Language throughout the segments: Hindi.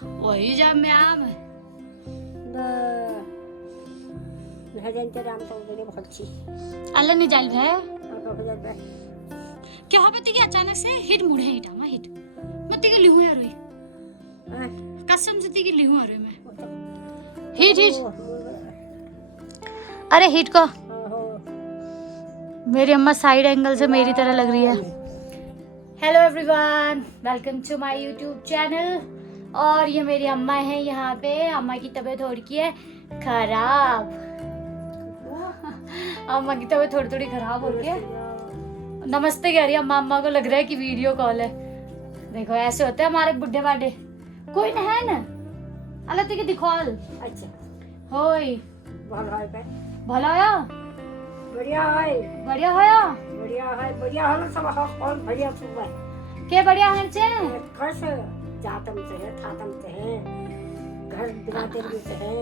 वही जब मैं आम अल्लाह नहीं जाल है क्या हो पति के अचानक से हिट मुड़े हिट आमा हिट मत के लिहू यार रोई कसम से ती के लिहू आ रही मैं हिट हिट अरे हिट को मेरी अम्मा साइड एंगल से मेरी तरह लग रही है। Hello everyone, welcome to my YouTube channel. और ये मेरी अम्मा है यहाँ पे। अम्मा की तबीयत थोड़ी की है खराब। अम्मा की तबीयत थोड़ी थोड़ी खराब हो गई है। नमस्ते कह रही है अम्मा। अम्मा को लग रहा है कि वीडियो कॉल है। देखो ऐसे होते हैं हमारे बुढ़े बाडे। कोई ना है ना अल्लाह तेरे दिखवाल। अच्छा होय भला आया बढ़िया है बढ़िया होया बढ़िया है सब और बढ़िया सुबह के बढ़िया है से कस जातम से है थातम से है घर दिवाते से है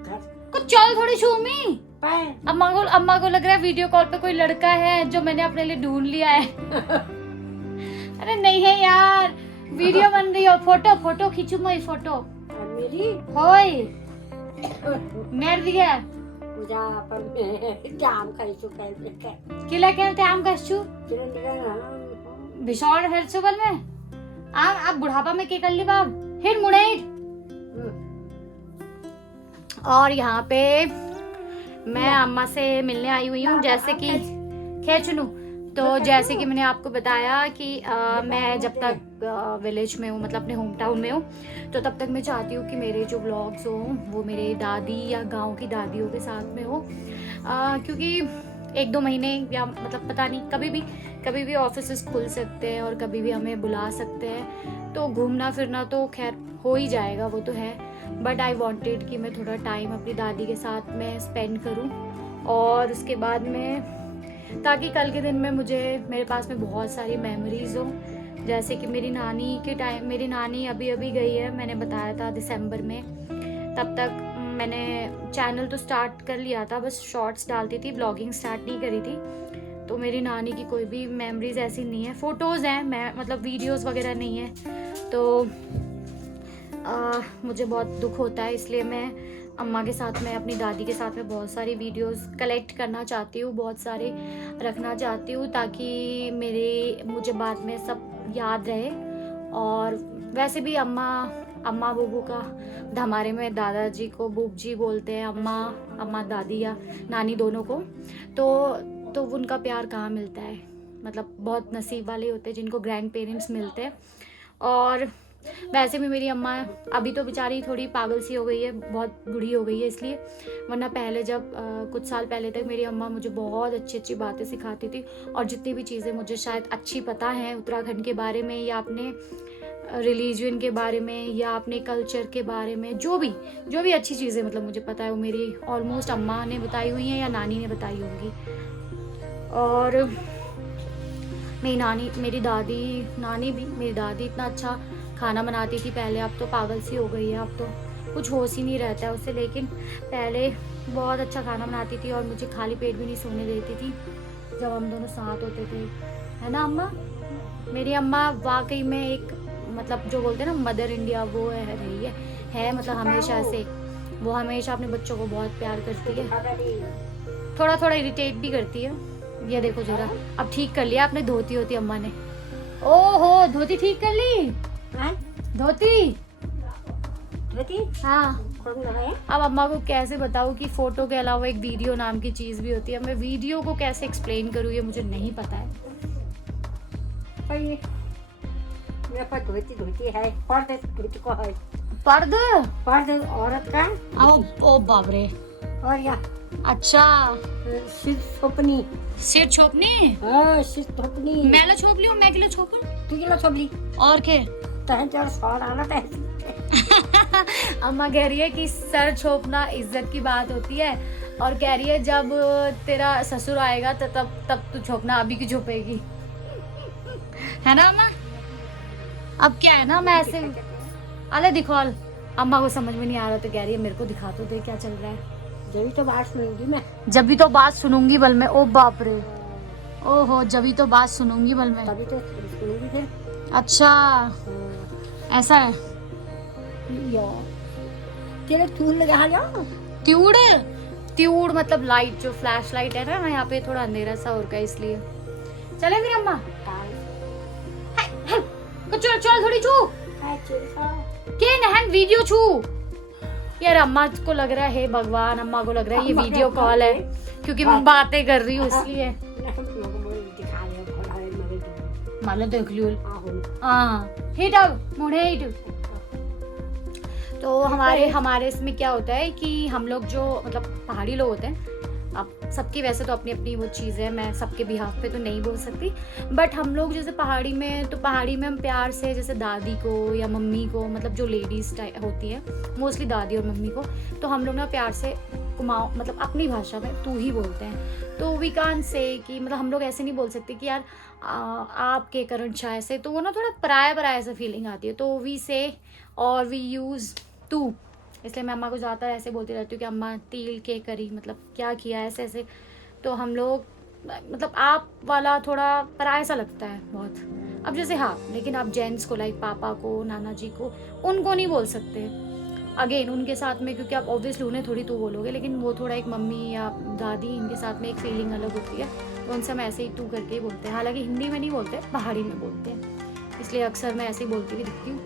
घर कुछ चल थोड़ी छूमी। पाए अम्मा को लग रहा है वीडियो कॉल पे कोई लड़का है जो मैंने अपने लिए ढूंढ लिया है। अरे नहीं है यार, वीडियो बन रही हो। फोटो खींचू मैं फोटो मेरी होय मेर दिया पूजा पर जाम खाइसु कैसे किला कहते आम कछु किरण निकल बिशौर है सुबल में आप बुढ़ापा में के कर ली बाब हिट मुड़े हिट। और यहाँ पे मैं अम्मा से मिलने आई हुई हूँ। जैसे कि खेचनू तो जैसे कि मैंने आपको बताया कि मैं जब तक विलेज में हूँ, मतलब अपने होम टाउन में हूँ, तो तब तक मैं चाहती हूँ कि मेरे जो व्लॉग्स हों वो मेरे दादी या गांव की दादियों के साथ में हो। क्योंकि 1-2 महीने या मतलब पता नहीं कभी भी ऑफिसेस खुल सकते हैं और कभी भी हमें बुला सकते हैं, तो घूमना फिरना तो खैर हो ही जाएगा, वो तो है। बट आई वॉन्टेड कि मैं थोड़ा टाइम अपनी दादी के साथ में स्पेंड करूँ और उसके बाद में, ताकि कल के दिन में मेरे पास में बहुत सारी मेमोरीज हो। जैसे कि मेरी नानी के टाइम, मेरी नानी अभी गई है, मैंने बताया था दिसंबर में। तब तक मैंने चैनल तो स्टार्ट कर लिया था, बस शॉर्ट्स डालती थी, ब्लॉगिंग स्टार्ट नहीं करी थी। तो मेरी नानी की कोई भी मेमोरीज ऐसी नहीं है। फ़ोटोज़ हैं, मैं मतलब वीडियोज़ वगैरह नहीं है। तो मुझे बहुत दुख होता है, इसलिए मैं अम्मा के साथ में, अपनी दादी के साथ में बहुत सारी वीडियोस कलेक्ट करना चाहती हूँ, बहुत सारे रखना चाहती हूँ, ताकि मुझे बाद में सब याद रहे। और वैसे भी अम्मा बुबू का, हमारे में दादाजी को बुब जी बोलते हैं, अम्मा दादी या नानी दोनों को, तो उनका प्यार कहाँ मिलता है। मतलब बहुत नसीब वाले होते हैं जिनको ग्रैंड पेरेंट्स मिलते हैं। और वैसे भी मेरी अम्मा अभी तो बेचारी थोड़ी पागल सी हो गई है, बहुत बूढ़ी हो गई है इसलिए, वरना पहले जब कुछ साल पहले तक मेरी अम्मा मुझे बहुत अच्छी बातें सिखाती थी। और जितनी भी चीज़ें मुझे शायद अच्छी पता हैं उत्तराखंड के बारे में, या अपने रिलीजन के बारे में, या अपने कल्चर के बारे में, जो भी अच्छी चीज़ें मतलब मुझे पता है, वो मेरी ऑलमोस्ट अम्मा ने बताई हुई हैं या नानी ने बताई होंगी। और मेरी दादी इतना अच्छा खाना बनाती थी पहले, अब तो पागल सी हो गई है, अब तो कुछ होश ही नहीं रहता है उससे। लेकिन पहले बहुत अच्छा खाना बनाती थी और मुझे खाली पेट भी नहीं सोने देती थी जब हम दोनों साथ होते थे, है ना अम्मा। मेरी अम्मा वाकई में एक, मतलब जो बोलते हैं ना मदर इंडिया, वो रही है मतलब हमेशा से। वो हमेशा अपने बच्चों को बहुत प्यार करती है, थोड़ा इरिटेट भी करती है। ये देखो जरा, अब ठीक कर लिया आपने धोती अम्मा ने। ओहो धोती ठीक कर ली। धोती हाँ। अब अम्मा को कैसे बताऊँ कि फोटो के अलावा एक वीडियो नाम की चीज भी होती है। मैं वीडियो को कैसे एक्सप्लेन करूँ ये मुझे नहीं पता है। मेरे पास धोती है, धोती को है पर्द औरत का। ओ बाप रे। और या अच्छा सिर छोपनी। सिर छोपनी। हाँ सिर छोपनी। मैं लो छोप ली हूँ, मैं किलो छोप तू किलो छोप ली और के तहन जो सौर आना तहन। अम्मा कह रही है कि सर छोपना इज्जत की बात होती है, और कह रही है जब तेरा ससुर आएगा तो तब तू छोपना, अभी की छोपेगी, है ना अम्मा। अब क्या है ना, मैं ऐसे अले दिखौल, अम्मा को समझ में नहीं आ रहा तो कह रही है मेरे को दिखा तो दे क्या चल रहा है। जब तो बात सुनूंगी मैं, जब भी तो बात सुनूंगी बल में। ओ बाप रे, ओहो जब भी तो बात सुनूंगी बल में। तभी तो सुनूंगी फिर। अच्छा ऐसा है। या तेरे टूल लगा लो ट्यूड ट्यूड मतलब लाइट, जो फ्लैश लाइट है ना, यहाँ पे थोड़ा अंधेरा सा हो रखा है इसलिए। चले फिर अम्मा, चल चल थोड़ी छू के नहन वीडियो छू। यार अम्मा को लग रहा है, भगवान अम्मा को लग रहा है ये वीडियो कॉल है, क्योंकि मैं बातें कर रही हूँ इसलिए। मालो देख लियो। हाँ हिट अब मुड़े हिट। तो हमारे इसमें क्या होता है कि हम लोग जो मतलब पहाड़ी लोग होते हैं, अब सबकी वैसे तो अपनी अपनी वो चीज़ है, मैं सबके बिहाफ पे तो नहीं बोल सकती, बट हम लोग जैसे पहाड़ी में हम प्यार से जैसे दादी को या मम्मी को, मतलब जो लेडीज़ होती है मोस्टली दादी और मम्मी को, तो हम लोग ना प्यार से कुमाओ मतलब अपनी भाषा में तू ही बोलते हैं। तो वी कान से कि मतलब हम लोग ऐसे नहीं बोल सकते कि यार आपके करण चाय से, तो वो ना थोड़ा पराया सा फीलिंग आती है, तो वी से और वी यूज़ तू, इसलिए मैं अम्मा को ज़्यादातर ऐसे बोलती रहती हूँ कि अम्मा तिल के करी, मतलब क्या किया ऐसे ऐसे। तो हम लोग मतलब आप वाला थोड़ा पराया सा लगता है बहुत। अब जैसे हाँ, लेकिन आप जेंट्स को लाइक पापा को, नाना जी को, उनको नहीं बोल सकते अगेन उनके साथ में, क्योंकि आप ऑब्वियसली उन्हें थोड़ी तो बोलोगे, लेकिन वो थोड़ा एक मम्मी या दादी, इनके साथ में एक फीलिंग अलग होती है, तो उनसे हम ऐसे ही तू करके ही बोलते हैं। हालांकि हिंदी में नहीं बोलते, पहाड़ी में बोलते हैं, इसलिए अक्सर मैं ऐसे ही बोलती हुई दिखती हूँ,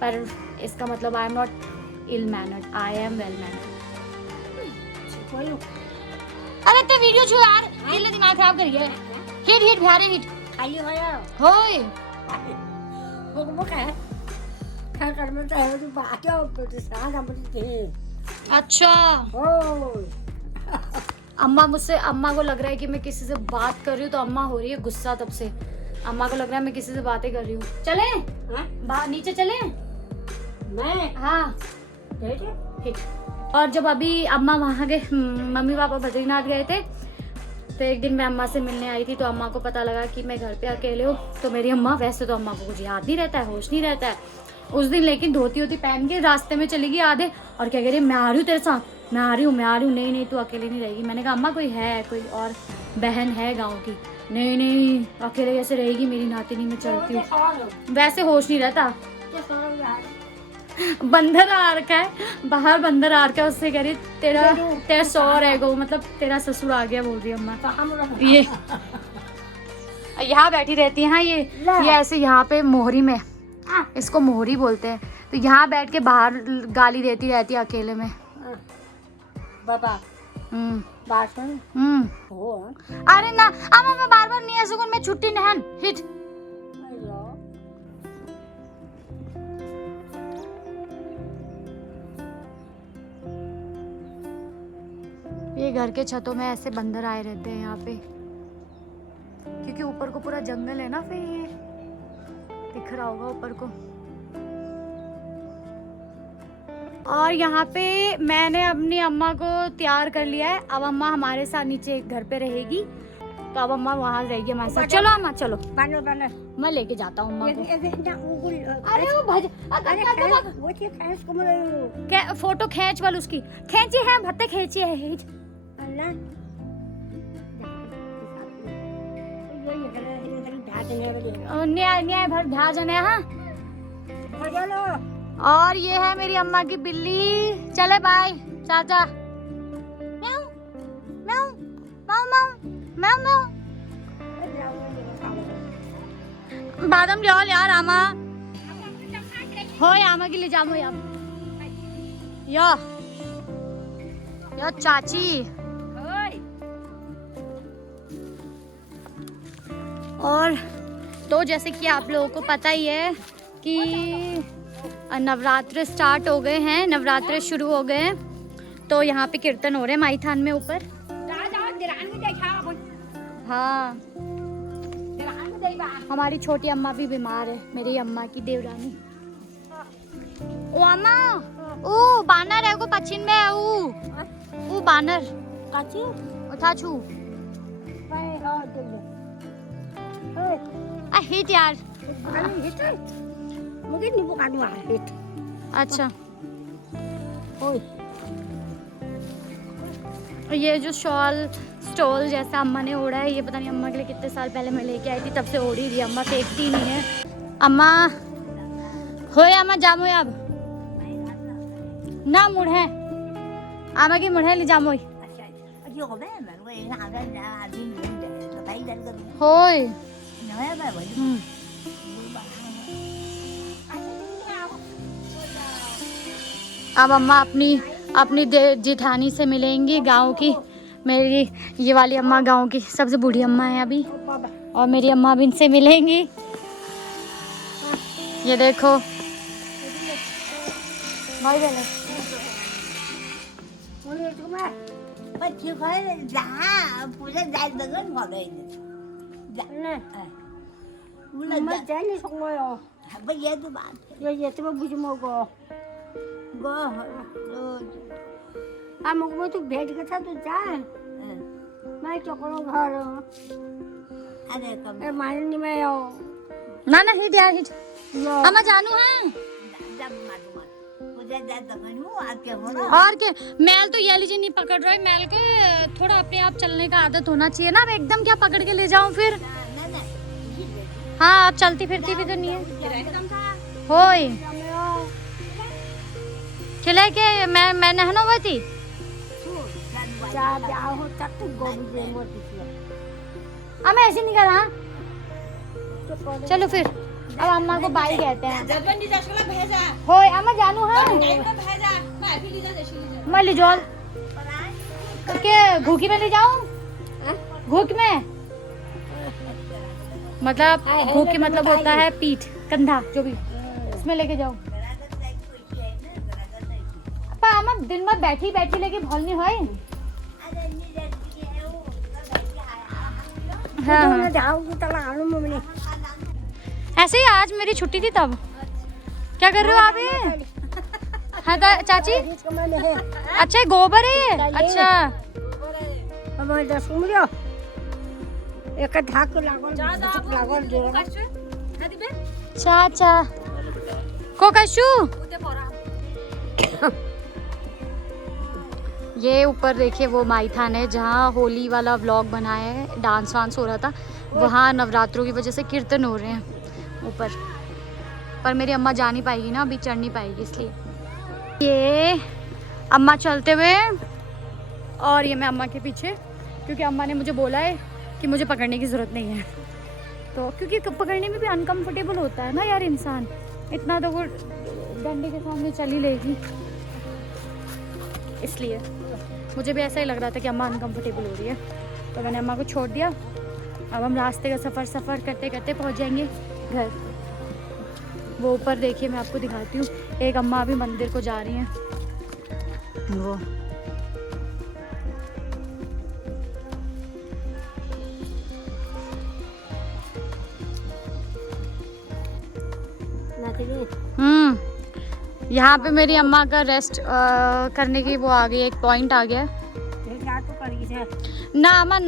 पर इसका मतलब I am not ill mannered, I am well mannered। अरे ते वीडियो छो यार, दिल दिमाग खराब करिए। हिट भारे हिट खाली होया होय वो क्या है क्या करना चाहिए तो बात है तो सारा मुझे अच्छा। ओ अम्मा को लग रहा है कि मैं किसी से बात कर रही हूँ, तो अम्मा हो रही है गुस्सा, तब से अम्मा को लग रहा है मैं किसी से बातें कर रही हूँ। चले बाहर नीचे चले मैं हाँ हिट। और जब अभी अम्मा वहाँ गए, मम्मी पापा बद्रीनाथ गए थे, तो एक दिन मैं अम्मा से मिलने आई थी, तो अम्मा को पता लगा कि मैं घर पे अकेले हूँ, तो मेरी अम्मा, वैसे तो अम्मा को कुछ याद नहीं रहता है, होश नहीं रहता है उस दिन, लेकिन धोती वोती पहन के रास्ते में चली गई आधे, और क्या कह रही है मैं आ रही हूँ तेरे साथ, मैं आ रही हूँ नहीं तू अकेले नहीं रहेगी। मैंने कहा अम्मा कोई है, कोई और बहन है गाँव की? नहीं अकेले कैसे रहेगी, मेरी नातिनी में चलती हूँ। वैसे होश नहीं रहता, बंदर आ रखा है बाहर, बंदर आ रखा है, उससे कह रही तेरा सौर है गो, मतलब तेरा ससुर आ गया बोल रही है अम्मा। ये यहाँ बैठी रहती है। हाँ ये ऐसे यहाँ पे मोहरी में, इसको मोहरी बोलते हैं, तो यहाँ बैठ के बाहर गाली देती रहती है अकेले में। बाबा बासन हो अरे ना अम्मा मैं बार नहीं ऐसे मैं छुट्टी नहन हिट। ये घर के छतों में ऐसे बंदर आए रहते हैं यहाँ पे, क्योंकि ऊपर को पूरा जंगल है ना, फिर ये दिख रहा होगा ऊपर को। और यहाँ पे मैंने अपनी अम्मा को तैयार कर लिया है, अब अम्मा हमारे साथ नीचे घर पे रहेगी, तो अब अम्मा वहाँ रहेगी हमारे साथ। चलो अम्मा चलो, मैं लेके जाता हूँ अम्मा को। अरे वो भज फोटो खींच वाल उसकी खींची है, भत्ते खींची है। न्याय भर भ्याजन है। हाँ और ये है मेरी अम्मा की बिल्ली। चले बाय चाचा। म्याऊ म्याऊ म्याऊ म्याऊ म्याऊ। बादम जाओ यार आमा हो, आमा के लिए जामो यार यो चाची। और तो जैसे कि आप लोगों को पता ही है कि नवरात्र स्टार्ट हो गए हैं, नवरात्र शुरू हो गए हैं, तो यहाँ पे कीर्तन हो रहे हैं माईथान में ऊपर। हाँ हमारी छोटी अम्मा भी बीमार है, मेरी अम्मा की देवरानी। ओ अम्मा ओ बानर है को पश्चिम में है ओ बानर काची उठा छू हिट यार मुझे नींबू काटवा हिट। अच्छा ये जो स्टॉल जैसा अम्मा ने ओढ़ा है, ये पता नहीं अम्मा के लिए कितने साल पहले मैं लेके आई थी, तब से ओढ़ ही रही। अम्मा फेंकती नहीं है। अम्मा हो अम्मा जामो अब ना मुड़ है आमा की मुड़ है ले जामोई chưa có bé mà quay nào ra ra đi để thấy đến cái होय nói về vậy अब अम्मा अपनी अपनी जेठानी से मिलेंगी गांव की। मेरी ये वाली अम्मा गांव की सबसे बूढ़ी अम्मा है अभी, और मेरी अम्मा भी इनसे मिलेंगी। ये देखो mà chưa phải giá phụ gia dài từ cái ngọn đây dạ nè muốn là 엄마 쟤니 속모요. bây giờ tôi bạn 얘 또 무지 먹어. có 아 먹으면 또 배지가 타도 짜. 많이 조금 가려. anh này cầm 에 많이 매요. ना ना हिट यार हिट 요. अम्मा जानू है। dăm mặt mà phụ gia dài từ cái ngũ ăn kiểu nó और क्या मैल तो ये लीजिए नहीं पकड़ रहा है, मैल को थोड़ा अपने आप चलने का आदत होना चाहिए ना। अब एकदम क्या पकड़ के ले जाऊं फिर। này này हाँ आप चलती फिरती भी तो नहीं है। होय खिले के मैं नहनो हुई थी। 자, 야호 짝도 고기제 못이야. अब ऐसे नहीं करा। चलो फिर अब अम्मा को बाई कहते हैं। होय अम्मा जानू है मैं ले जाओ के घूकी में ले जाऊं। घूक में मतलब घूक के मतलब होता है पीठ कंधा जो भी, उसमें लेके जाओ। अपा अम्मा दिन में बैठी बैठी लेके भोलनी होय। हाँ 나 자고 따라 안 오면 뭐 ऐसे ही आज मेरी छुट्टी थी तब। क्या कर रहे हो आप ये? हाँ चाची 그만해 해. अच्छा ये गोबर है ये। अच्छा 엄마 나 숨으려. 약간 닦고 나고 들어가. चाचा को कशु ये ऊपर देखिए वो माईथान है जहाँ होली वाला व्लॉग बनाया है, डांस वांस हो रहा था। वहाँ नवरात्रों की वजह से कीर्तन हो रहे हैं ऊपर, पर मेरी अम्मा जा नहीं पाएगी ना, अभी चढ़ नहीं पाएगी इसलिए। ये अम्मा चलते हुए और ये मैं अम्मा के पीछे, क्योंकि अम्मा ने मुझे बोला है कि मुझे पकड़ने की ज़रूरत नहीं है। तो क्योंकि पकड़ने में भी अनकंफर्टेबल होता है ना यार इंसान, इतना तो वो डंडे के सामने चल ही लेगी, इसलिए मुझे भी ऐसा ही लग रहा था कि अम्मा अनकंफर्टेबल हो रही है। तो मैंने अम्मा को छोड़ दिया। अब हम रास्ते का सफ़र करते करते पहुंच जाएंगे घर। वो ऊपर देखिए मैं आपको दिखाती हूँ, एक अम्मा अभी मंदिर को जा रही हैं। वो यहाँ पे मेरी अम्मा का रेस्ट करने की वो आ गई, एक पॉइंट आ गया। ना अम्मा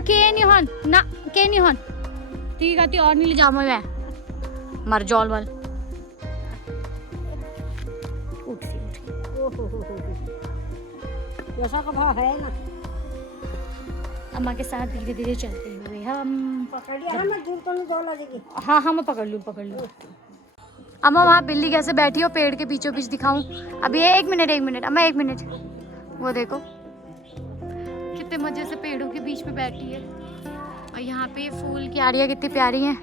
के नहीं हन ठीक है और नहीं ले जाऊँ मैं मर जॉल वाल ऐसा का भाव है ना। अम्मा के साथ धीरे धीरे चलते हुए हम पकड़ लिया ना दूर को नहीं दौड़ा देगी। हाँ मैं पकड़ लूँ। अम्मा वहाँ बिल्ली कैसे बैठी हो पेड़ के बीचों बीच दिखाऊं अभी। एक मिनट अम्मा एक मिनट, वो देखो कितने मजे से पेड़ों के बीच में बैठी है। और यहाँ पे फूल क्यारियाँ कितनी प्यारी हैं।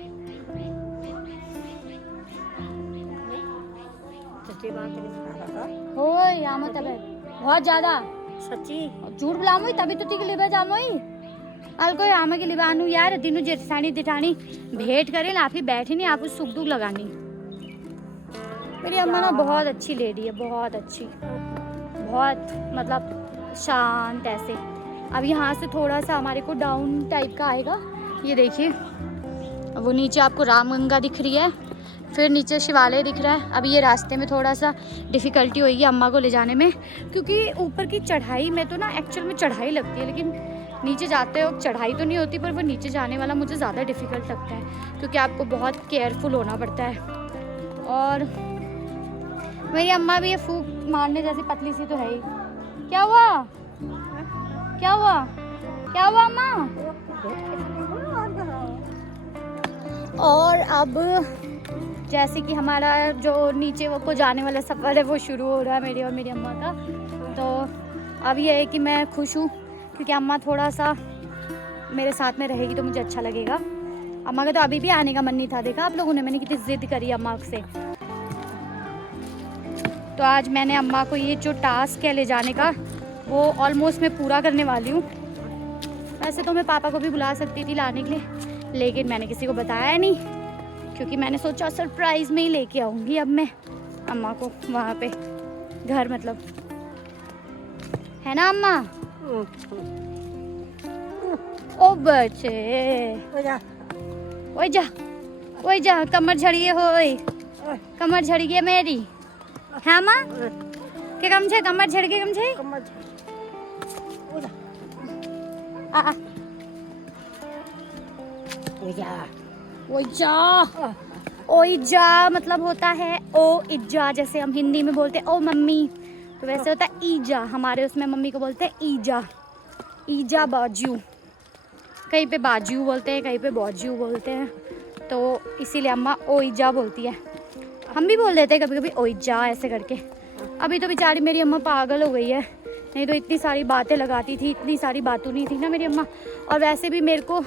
सच्ची बात नहीं होय आमा तबे बहुत ज्यादा सच्ची झूठ बुलामोई तभी तो ती लिबा जामोई अलको आमा के लिबा आनु यार दिनु जेठानी दिठानी भेंट करे ना, आप ही बैठे नहीं, आप उस सुख दुख लगानी। मेरी अम्मा ना बहुत अच्छी लेडी है, बहुत अच्छी, बहुत मतलब शांत ऐसे। अब यहाँ से थोड़ा सा हमारे को डाउन टाइप का आएगा, ये देखिए वो नीचे आपको रामगंगा दिख रही है, फिर नीचे शिवालय दिख रहा है। अब ये रास्ते में थोड़ा सा डिफ़िकल्टी होगी अम्मा को ले जाने में, क्योंकि ऊपर की चढ़ाई में तो ना एक्चुअल में चढ़ाई लगती है, लेकिन नीचे जाते वक्त चढ़ाई तो नहीं होती, पर वो नीचे जाने वाला मुझे ज़्यादा डिफ़िकल्ट लगता है, क्योंकि आपको बहुत केयरफुल होना पड़ता है। और मेरी अम्मा भी ये फूक मारने जैसी पतली सी तो है ही। क्या हुआ अम्मा? और अब जैसे कि हमारा जो नीचे वो को जाने वाला सफ़र है वो शुरू हो रहा है मेरी और मेरी अम्मा का। तो अब ये है कि मैं खुश हूँ क्योंकि अम्मा थोड़ा सा मेरे साथ में रहेगी तो मुझे अच्छा लगेगा। अम्मा का तो अभी भी आने का मन नहीं था, देखा आप लोगों ने, मैंने कितनी ज़िद करी अम्मा से। तो आज मैंने अम्मा को ये जो टास्क है ले जाने का वो ऑलमोस्ट मैं पूरा करने वाली हूँ। वैसे तो मैं पापा को भी बुला सकती थी लाने के लिए, लेकिन मैंने किसी को बताया नहीं क्योंकि मैंने सोचा सरप्राइज़ में ही लेके आऊँगी अब मैं अम्मा को वहाँ पे घर, मतलब है ना अम्मा। ओ बच्चे ओए जा कमर झड़िए होए, कमर झड़ी गई मेरी। हाँ माँ के कम छे, कमर झड़ गई कम छे। ओई जा मतलब होता है ओ इज्जा, जैसे हम हिंदी में बोलते हैं ओ मम्मी, तो वैसे होता है ईजा। हमारे उसमें मम्मी को बोलते हैं ईजा, ईजा बाजू। कहीं पे बाजू बोलते हैं, कहीं पे बाजू बोलते हैं, तो इसीलिए अम्मा ओ इज्जा बोलती है। हम भी बोल देते हैं कभी कभी ओ इज्जा ऐसे करके। अभी तो बेचारी मेरी अम्मा पागल हो गई है, नहीं तो इतनी सारी बातें लगाती थी, इतनी सारी बातों नहीं थी ना मेरी अम्मा। और वैसे भी मेरे को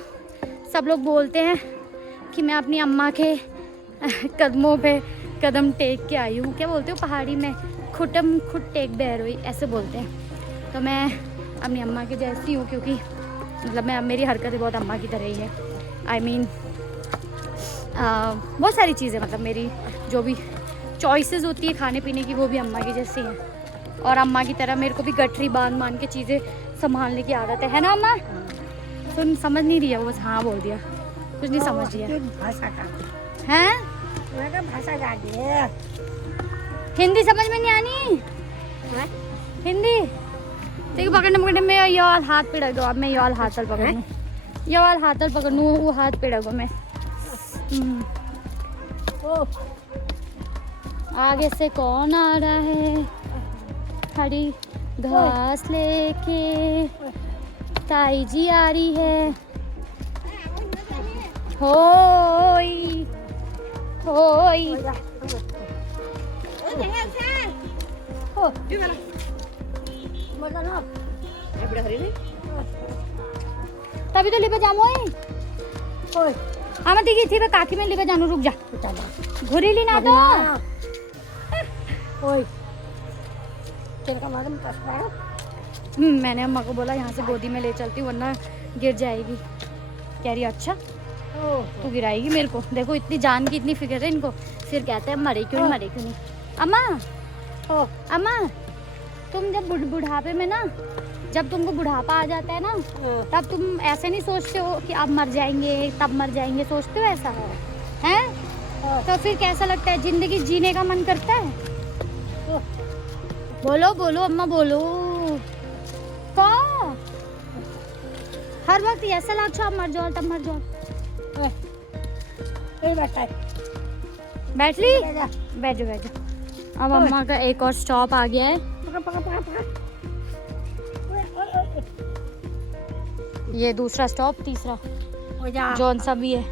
सब लोग बोलते हैं कि मैं अपनी अम्मा के कदमों पे कदम टेक के आई हूँ। क्या बोलते हो पहाड़ी में, खुटम खुट टेक बैर हुई ऐसे बोलते हैं। तो मैं अपनी अम्मा के जैसी हूँ क्योंकि मतलब मैं, मेरी हरकतें बहुत अम्मा की तरह ही है। आई मीन बहुत सारी चीज़ें, मतलब मेरी जो भी चॉइसेस होती है खाने पीने की वो भी अम्मा की जैसी हैं। और अम्मा की तरह मेरे को भी गठरी बांध के चीज़ें संभालने की आदत है ना अम्मा। तुम समझ नहीं रही है वो, बस हाँ बोल दिया, कुछ नहीं समझ रही है। भाषा काटी है, हिंदी समझ में नहीं आनी हिंदी। देखो पकड़ने में ये वाला हाथ पे रख दो, अब मैं ये वाला हाथ पर पकड़ूँ, ये वाला हाथ पर पकड़ूँ, वो हाथ पे रखो मैं। आगे से कौन आ रहा है, हरी घास लेके ताई जी आ रही है। होई होई हो तभी तो लिपे जामो है। आमा देखी थी मैं काकी में लिपे जानो, रुक जा घुरी ली ना तो। मैंने अम्मा को बोला यहाँ से गोदी में ले चलती हूँ वरना गिर जाएगी। कह रही अच्छा तू गिराएगी मेरे को, देखो इतनी जान की इतनी फिक्र है इनको, फिर कहते हैं मरे क्यों नहीं मरे क्यों नहीं। अम्मा तुम जब बुढ़ापे में ना, जब तुमको बुढ़ापा आ जाता है ना, तब तुम ऐसे नहीं सोचते हो कि अब मर जाएंगे तब मर जाएंगे, सोचते हो ऐसा है? तो फिर कैसा लगता है, जिंदगी जीने का मन करता है? बोलो बोलो अम्मा बोलो। कौन हर वक्त ऐसा लगता है अब मर जाओ तब मर जाओ। बैठ ली, बैठ जाओ। अब अम्मा का एक और स्टॉप आ गया है, ये दूसरा स्टॉप, तीसरा जौन सा भी है।